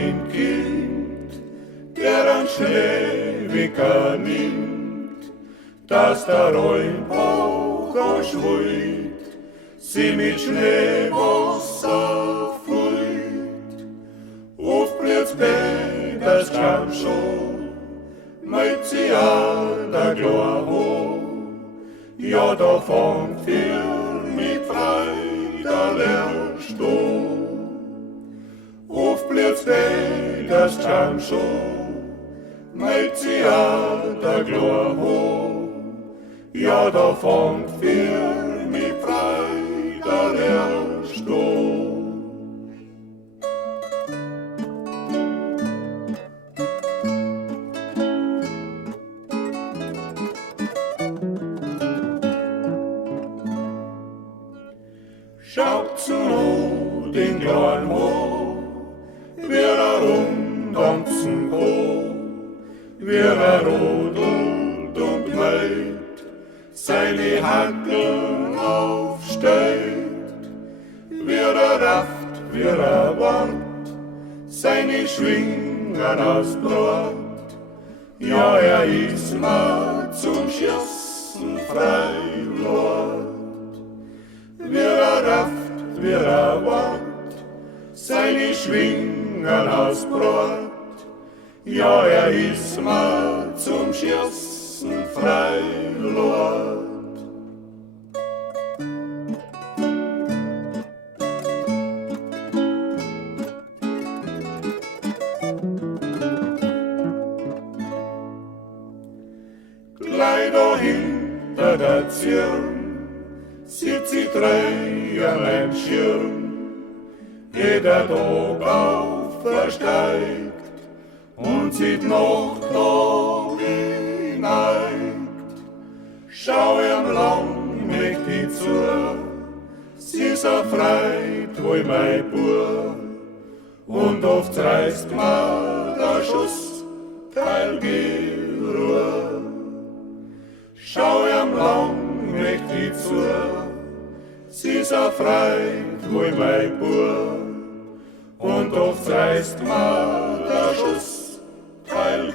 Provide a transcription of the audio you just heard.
ein Kind, der an Schneewicker nimmt, dass der Räumbauch erschwullt, sie mit Schneewasser füllt. Auf Blitzbäders Jamschau, mit sie aller Glor, ja, da fängt für mich Freude der Sturm. Auf Blitzbäders Jamschau, mit sie aller Glor, ja, da fängt für mich Freude der Sturm. Schaut zu den kleinen Hof, wir rumtanzen hoch, wir rodelt und meid, seine Hackeln aufsteigt, wir rafft, wir wart, seine Schwingen aus Brot, ja, ist mal zum Schießen frei Lord. Wir rafft, wir wart, seine Schwingen aus Brot, ja, ist mal zum Schießen frei Lord. Gleich dahinter der Zirn sitzt sie drei an einem Schirm, jeder Tag auf versteigt und sieht noch hineigt. Schau ihm lang mächtig zu, sie so freit wie mein Bub, und oft reißt mal der Schuss teil Ruhe. Schau ihm lang mächtig zu, sie so freit wie mein Bub, und oft reißt mal der Schuss teil